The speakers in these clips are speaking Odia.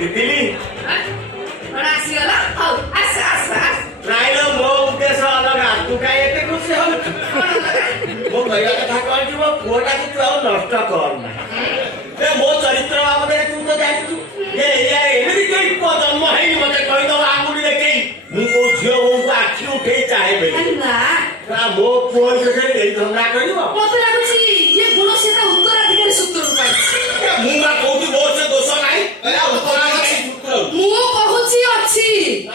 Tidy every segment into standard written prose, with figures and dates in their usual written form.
तितली पण ଆସିଗଲା ହଉ ଆସ ଆସ ଆସ ନାଇଁ ଲୋ ମୋ ଉଦ୍ଦେଶ୍ୟ ଅଲଗା ତୁ କାଇଁ ଏତେ ଖୁସି ହଉଛୁ ମୋ କହିବା କଥା କଣ କି ମୋ ପୁଅଟାକୁ ତୁ ଆଉ ନଷ୍ଟ କରନା ମୋ ଚରିତ୍ର ବାବଦରେ ତୁ ତ ଜାଣିଛୁ ଏମିତି କେହି ପୁଅ ଜନ୍ମ ହେଇନି ମତେ କହିଦବ ଆଙ୍ଗୁଠି ଦେଖେଇ ମୁଁ ମୋ ଝିଅ ବୋଉଙ୍କୁ ଆଖି ଉଠେଇ ଚାହେଁ ବୋଲି ନା ମୋ ପୁଅ ବିଷୟରେ ଏଇ ଧନ୍ଦା କରିବ ମତେ ଲାଗୁଛି ଇଏ ଗୁଣ ସେ ତା ଉତ୍ତରାଧିକାରୀ ସୂତ୍ରରୁ ପାଇଛି ମୁଁ ବା କହୁଛି ମୋ ସେ ଦୋଷ ନାହିଁ ଉତ୍ତରାଧିକାରୀ ସୂତ୍ର ମୁଁ କହୁଛି ଅଛି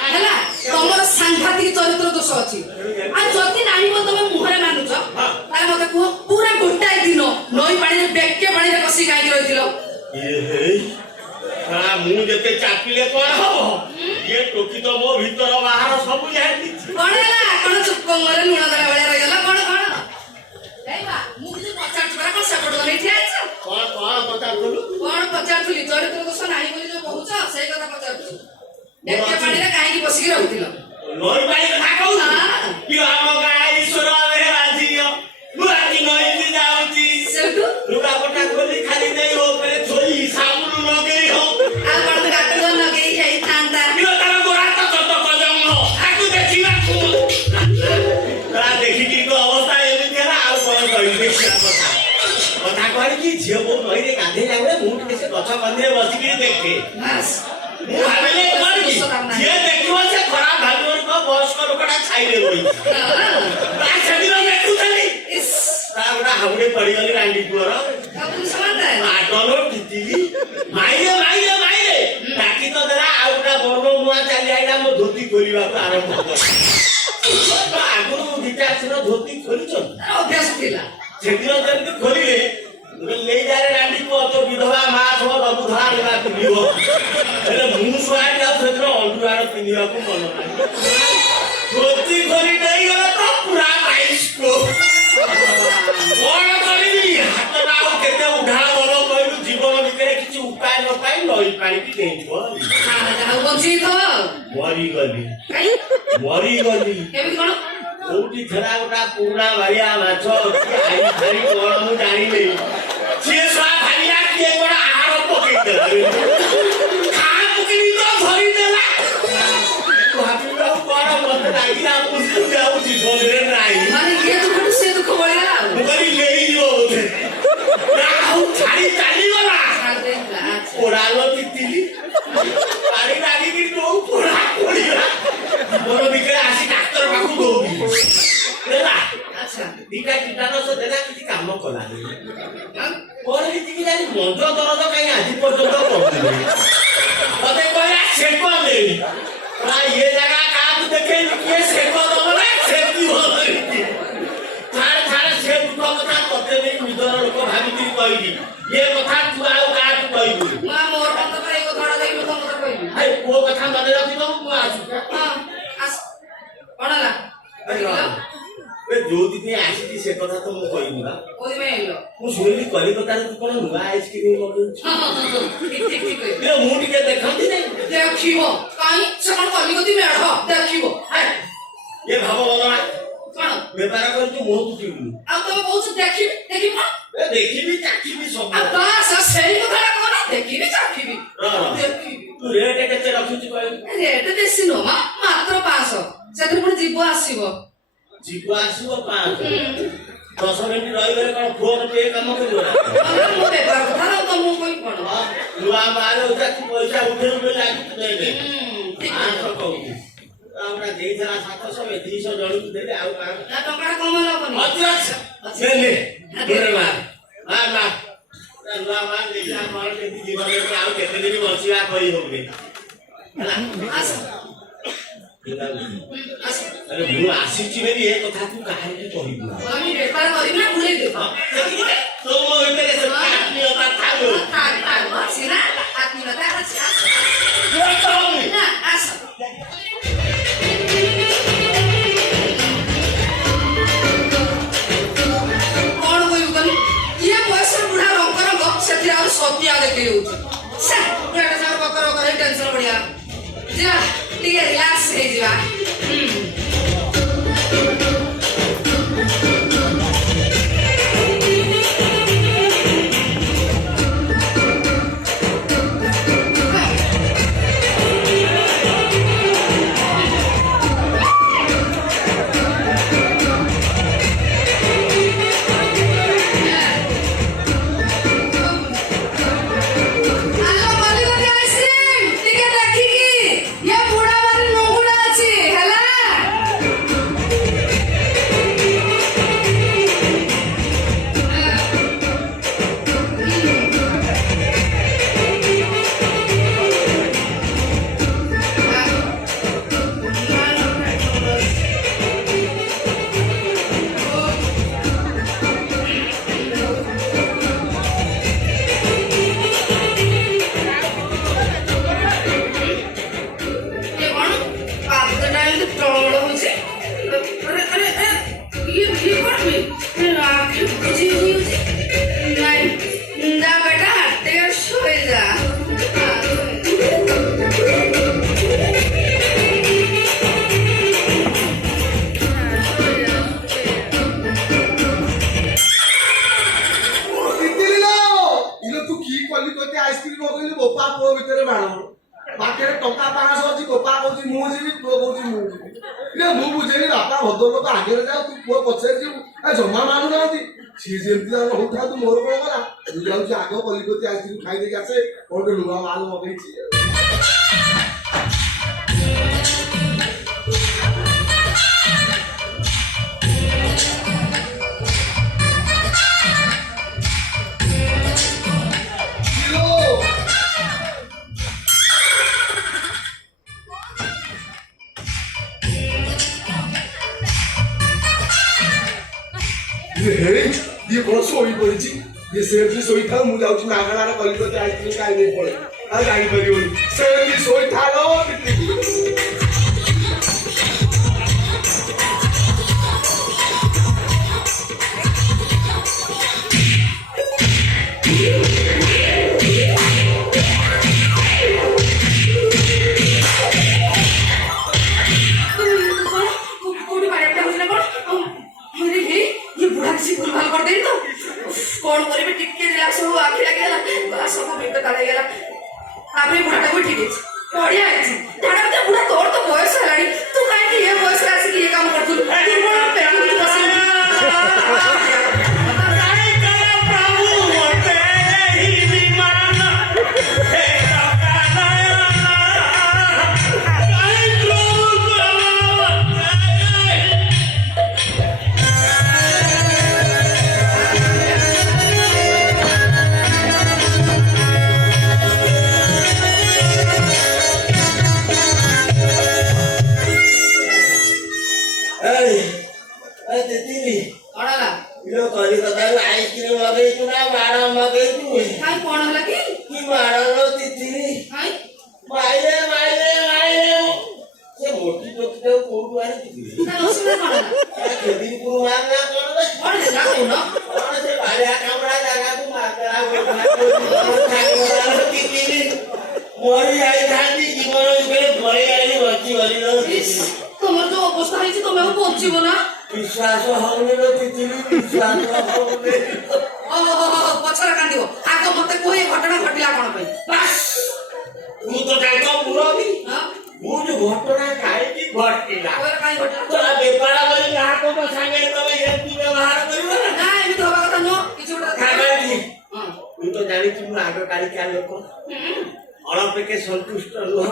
ହେଲା ତମର ସାଂଘାତିକ ଚରିତ୍ର ଦୋଷ ଅଛି ଆଉ ଯଦି ନାହିଁ ବୋଲି ତମେ ମୁହଁରେ ମାନୁଛ ତାହେଲେ ମତେ କୁହ ପୁରା ଗୋଟାଏ ଦିନ ନଈ ପାଣିରେ ବେକେ ପାଣିରେ ବସି କାହିଁକି ରହିଥିଲ ମୁଁ ଯେତେ ଚାପିଲେ କଣ ହବ ଇଏ ଟୋକି ତ ମୋ ଭିତର ବାହାର ସବୁ ଜାଣିଛି କଣ ହେଲା କଣ ଚୁପ ମୁହଁରେ ଲୁଣ ଦେଲା ଭଳିଆ ରହିଗଲା କଣ ମୁଁ କିଛି ପଚାରୁଛି କଣ ସେପଟ ନେଇ ଠିଆ ହେଇଛ କଣ ପଚାରୁଥିଲୁ କଣ ପଚାରୁଥିଲି ଚରିତ୍ର ଦୋଷ ନାହିଁ ବୋଲି ଯୋଉ କହୁଛ ସେଇ କଥା ପଚାରୁଛି ବେକେ ପାଣିରେ କାହିଁକି ବସିକି ରହୁଥିଲ ନଈ ପାଣି କଥା କହୁଛୁ କି ଆମ ଗାଁ ଈଶ୍ୱର ରାଜିଅ ମୁଁ ଆଜି ନଈକି ଯାଉଛି ସେଠୁ ଲୁଗାପଟା ଖୋଲି ଖାଲି ଦେଇ ଉପରେ ଥୋଇ ସାବୁନ ଲଗେଇ ହଉ ଆଉ କଣ କାକୁଡ ଲଗେଇ ହେଇଥାନ୍ତା ତାର ଗୋରା ତ ଚଟ ପଜଙ୍ଗ ତାକୁ ଦେଖିବାକୁ ଦେଖିକି ତ ଅବସ୍ଥା ଏମିତି ହେଲା ଆଉ କଣ କହିବି କଥା କହିକି ଝିଅ ବୋଉ ନଈରେ ଗାଧେଇଲା ବେଳେ ମୁଁ ଟିକେ ସେ ଗଛ କନ୍ଦିରେ ବସିକିରି ଦେଖେ ମୁଁ ଭାବିଲି କଣ କି ଯିଏ ଦେଖିବ ସେ ଖରାପ ଭାବିବ ବୟସ୍କ ଲୋକଟା ଛାଇରେ ବହି ସେଦିନ ଦେଖୁଥିଲି ଗୋଟେ ହାବୁଡେ ପଡିଗଲି ରାଣ୍ଡି ପୁଅର ଆଟଲ ଟିଚିଲି ମାଇରେ ମାଇରେ ମାଇରେ ଡାକି ତ ଦେଲା ଆଉ ଗୋଟେ ବର୍ଣ୍ଣ ନୂଆ ଚାଲି ଆଇଲା ମୋ ଧୋତି ଖୋଲିବାକୁ ଆରମ୍ଭ କଲା ଆଗରୁ ଦିଟା ଆସିନ ଧୋତି ଖୋଲିଛନ୍ତି ଅଭ୍ୟାସ ଥିଲା ସେଦିନ ଯେମିତି ଖୋଲିଲେ ନେଇଯାରେ ରାଣ୍ଡି ପୁଅ ତ ବିଧବା ମା ସହ ସବୁ ଧଳା ଲୁଗା ପିନ୍ଧିବ ହେଲେ ମୁଁ ଶୁଆଟି ଆଉ ସେଦିନ ଅଣ୍ଡୁଆର ପିନ୍ଧିବାକୁ ମନ ନାହିଁ ଧୋତି ଖୋଲି ନେଇଗଲେ ତ ପୁରା କଣ କରିବି ହାତଟା ଆଉ କେତେ ଉଢାଳ ବଲ କହିଲୁ ଜୀବନ ଭିତରେ କିଛି ଉପାୟ ନ ପାଇ ନଈ ପାଣିକି ଦେଇଯିବ ମରିଗଲି କୋଉଠି ଥିଲା ଗୋଟା ପୁରୁଣା ବାଳିଆ ମାଛ ଅଛି କଣ ମୁଁ ଜାଣିନି ସିଏ ଶୁଆ ଭାବିଲା କିଏ କଣ ଆହାର ପକେଇଦେଲା ଧରିଦେଲା ଭାବିଲା କଣ ମତେ ଲାଗିଲା ମୁଁ ଆଉ ଜୀବନରେ ନାହିଁ ସେ ଦୁଃଖ ବଳିଗଲା ନେଇଯିବ ବୋଧେ ଆଉ ଛାଡି ଚାଲିଗଲା ପୋଡାଲ ତିତିଲି ପାଣି ଲାଗିକି ଯୋଉ ପୋଡା ପଡିଗଲା ମୋର ଭିତରେ ଆସି ଡାକ୍ତର ପାଖକୁ ଦୌଡିଲି ହେଲା ଦିଟା କୀଟାଣସ ଦେଲା କିଛି କାମ କଲାନି ମୋର କିଛି ଜାଣି ମଞ୍ଜ ଦରଦ କାହିଁ ଆଜି ପର୍ଯ୍ୟନ୍ତ କରୁଥିଲି ମତେ କହିଲା ସେକ ଦେବି ଇଏ ଜାଗା କାହାକୁ ଦେଖେଇଲି କିଏ ସେକ ଦବ ନା ସେକି ଭଲ ସେ ଦୁଃଖ କଥା ତତେ ନେଇ ନିଜର ଲୋକ ଭାବିକିରି କହିଲି ଏ କଥା ତୁ ଆଉ କାହାକୁ କହିବୁ ପୁଅ କଥା ମନେ ରଖିଦବୁ ମୁଁ ଆସୁଛି କଣ ହେଲା ଯୋଉଥି ପାଇଁ ଆସିଛି ସେ କଥା ତ ମୁଁ କହିବି ବା ମୁଁ ଶୁଣିଲି କଲିକତାରେ ତୁ କଣ ନୂଆ ଆଇସ୍କ୍ରିମ ମଗଉଛୁ ମୁଁ ଟିକେ ଦେଖନ୍ତି ନାଇଁ ଦେଖିବ କାହିଁ ସେ କଣ କଲିକତି ମେଢ ଦେଖିବ ଏ ଭାବ ବଦଳା କଣ ବେପାର କରୁଛୁ ମୁହଁ ତୁଟିବୁନି ଆଉ ତମେ କହୁଛ ଦେଖିବି ଦେଖିବି ଦେଖିବି ଚାଖିବି ସବୁ ବାସ ସେଇ କଥାଟା କଣ ଦେଖିବି ଚାଖିବି ଦେଖିବି ତୁ ରେଟ୍ କେତେ ରଖୁଛୁ କହିଲୁ ରେଟ୍ ବେଶୀ ନୁହଁ ମାତ୍ର 500 ସେଥିରେ ପୁଣି ଯିବ ଆସିବ 500 10 ମିନିଟ୍ ରହିଗଲେ କଣ ଫୋନ ପେ କାମ କରିବ ନା ମୁଁ ବେପାର କଥା ଆଉ ତମକୁ କହି କଣ ନୂଆ ମାଲ ପଇସା ଉଠେଇ ଲାଗିଛୁ ଦେବେ 500 କହୁଛି আমরা ଦେଇଥିଲା 700 200 ଜଣକୁ ଦେଲେ ଆଉ ଟଙ୍କା କମ ହବନି ନେ ନୂଆ ମାଲ ଦେଖିଲା ମୋର କେମିତି ଜୀବନରେ ଆଉ କେତେ ଦିନ ବଞ୍ଚିବା କହି ହଉନି ଆରେ ମୁଁ ଆସିଛି ବୋଲି ଏ କଥା ତୁ କାହାକୁ କହିବୁ ବେପାର କରିବି ନା ଭୁଲେଇ ଦେବ ତୋ ମୋ ଭିତରେ ଆତ୍ମୀୟତା ଥାଉ ସିନା ଆତ୍ମୀୟତା ଅଛି ଆସ ସେଥିରେ ଆଉ ସତ୍ୟ ଦେଖେଇ ହଉଛି ଟେନସନ ବଢିଆ ଯିବା ଟିକେ ରିଲାକ୍ସ ହେଇଯିବା आइसक्रीम मगैली बोपा पुओ भितर माड़ पाखे टंका 500 अच्छी बोपा कहूँ मुझे पुओ कहूँ मुझे मु बुझेनी बापा भद्रलोक आगे जाओ तू पुओ पछे जीव जमा मानु ना सी जमी होता तू मोर कौन गला तू जाऊँ आग कलिकती आइसक्रीम खाई आसे गोटे नुआ माल मगेई ये कौन सोई पड़ी ये सेमती सोई था मुझे जाऊँ नागणार कलिकती आइसक्रीम खाई नहीं पड़े आ जानी परियोनी सेमती सोई था लो कौन करेंगे टिके दिला सब आखि लगे गला सब पेट काढ़ गला आपरे बुढ़ाटा को ठीक है बढ़िया है ढाडा के बुढ़ा तोर तो बयस हलानी तू काहे कि ये बयस रासी के ये काम करथु तू बड़ा पेट तू बस आइसक्रीम मगई तू ना माड़ मगई तू हाय कौन हला की माड़ो तितली हाय माइले माइले माइले से मोटी टोकटे कोडू आनी तितली ना सुने कौन हला खेती को मारना कौन है ना कौन कौन से बाले कामड़ा जागा तू मारता है तितली मोरी आई थांती जीवन उपरे भरे आनी बच्ची भरी लो তোমার যে অবস্থা হয়েছে তুমি আর পৌঁছিব না विश्वास होने लो तितली विश्वास होने ओ पछरा कांदिबो आगो मते कोई घटना घटिला कोन पई बस तू तो जाइतो मुरबी हां वो जो घटना काहे की घटिला कोई काई घटना तो बेपारा बोली ना को तो संगे तो ये तू व्यवहार करियो ना ना एमि तो हवा कथा नो किछु खाबानी हां तू तो जानी तू आगो काली क्या लोक अड़प के संतुष्ट रुह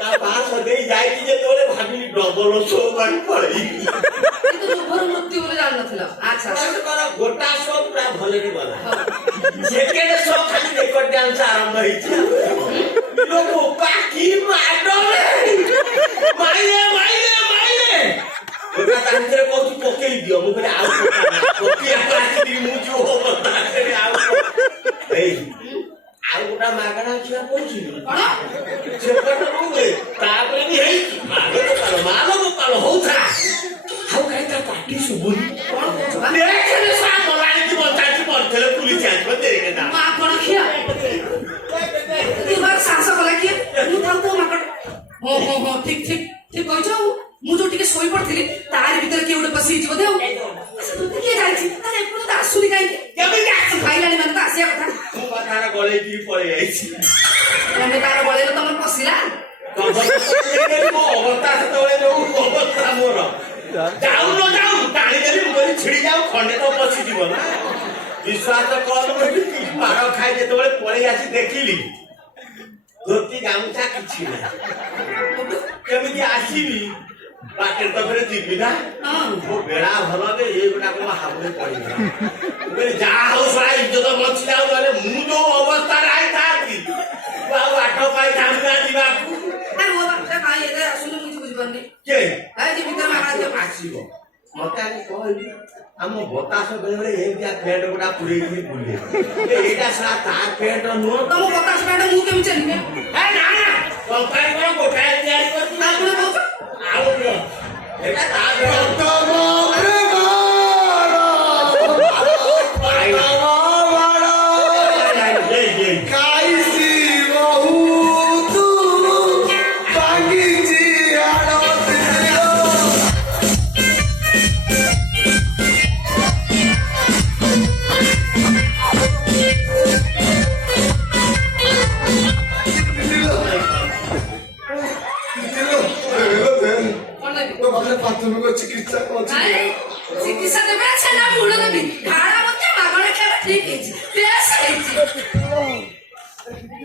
का पास हो गई जाई कि जे तोरे भाभी डबल सो बन पड़ी কিন্তু জোহর মৃত্যু বলে জান নথিলা আচ্ছা ऐसे करा गोटा सो पूरा भले के बना सेकेंड सो खाली रेकॉर्ड डांस आरंभ होई छ लोग बाकी माडो माइले माइले माइले गोटा तांत्रे को तू पकेई दियो मु करे आउ पकेई पाटी मु जो हो बता करे आउ ए आउ गोटा मागणा छिया पहुंची कोन सेपट रुवे तापरे नि हेई मालो गोपाल होता हाउ काई ता पाटी सुबुनी कोन कोछ देखने सा मोलानी की बचाची पड़थले पुलिस आज बंदे रे ना মা কোন খিয়া তোমার শাসক কলা কি মু তাও তো মাকড় हो हो हो ठीक ठीक ठीक কই যাও মু তো টিকে সই পড়ଥିଲି তার ভিতরে কি উড়ে বসি ଯିବ দেও তুই কি যাইছি তারে পুরো তা আসুনি কাই কেমন যাচ্ছে খাইলানি মানে তো আসিয়া কথা ମୁଁ କଥାର ଗଳେଇ କି ପଳେଇ ଆଇଛି ତମେ ତାର ବଳେଇଲ ତମର ପଶିଲା ମୋ ଅବସ୍ଥା ସେତେବେଳେ ଯୋଉ ଅବସ୍ଥା ମୋର ଯାଉ ନ ଯାଉ ଟାଣି ଦେଲି ମୁଁ କହିଲି ଛିଡ଼ି ଯାଉ ଖଣ୍ଡେ ତ ପଶିଯିବ ନା ବିଶ୍ୱାସ କର ବୋଲି ମାଡ଼ ଖାଇ ଯେତେବେଳେ ପଳେଇ ଆସି ଦେଖିଲି ଧୋତି ଗାମୁଛା କିଛି ନାହିଁ କେମିତି ଆସିବି ବାଟରେ ତ ଫେରେ ଯିବି ନା ମୋ ବେଳା ଭଲ ଯେ ଏଇଗୁଡ଼ାକ ମୋ ହାତରେ ପଡ଼ିଗଲା ଯାହା ହଉ ଶଳା ଇଜ୍ଜତ ବଞ୍ଚି ଯାଉ ନହେଲେ ମୁଁ ଯୋଉ ଅବସ୍ଥାରେ ଆଇଥାନ୍ତି ତୁ ଆଉ ବାଟ ପାଇଥାନ୍ତି ନା ଯିବାକୁ ଆରେ ମୋ ବାପା କାଇ ଏତେ ଆସୁନି କିଛି ବୁଝିପାରୁନି କେ ଆଇ ଯେ ଭିତରେ ମାଗଣା ଆସିବ ମତେ ଆଜି କହିଲି ଆମ ବତାସ ବେଳେ ଏମିତିଆ ପ୍ୟାଣ୍ଟ ଗୁଡ଼ା ପୁରେଇକି ବୁଲେ ଏଇଟା ଶଳା ତା ପ୍ୟାଣ୍ଟ ନୁହଁ ତମ ବତାସ ପ୍ୟାଣ୍ଟ ମୁଁ କେମିତି ଜାଣିବି ନା ନା କମ୍ପାନୀ କଣ ଗୋଟାଏ ତିଆରି କରିଛି ଆପଣ କହୁଛ ଆଉ ଏଟା ତା ପ୍ୟାଣ୍ଟ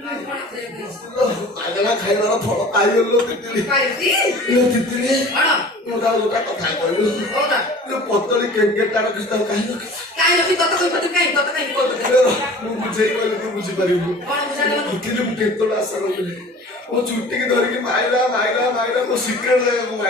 ମାଗଣା ଖାଇବାର ଫଳ ପାଇଗଲୁ ତିତିଲି ତିତିଲି ମୁଁ ତାର ଗୋଟା କଥା କହିଲୁ ଯୋଉ ପତଳି କେକେଟା ରଖିଛି ତାକୁ କାହିଁ ମୁଁ ବୁଝେଇ କହିଲି ତୁ ବୁଝିପାରିବୁ ତିତିଲି ମୁଁ କେତେବେଳେ ଆଶା କରିଲି ମୋ ଚୁଟିକି ଧରିକି ମାଇଲା ମୋ ସିକ୍ରେଟ ଜାଗାକୁ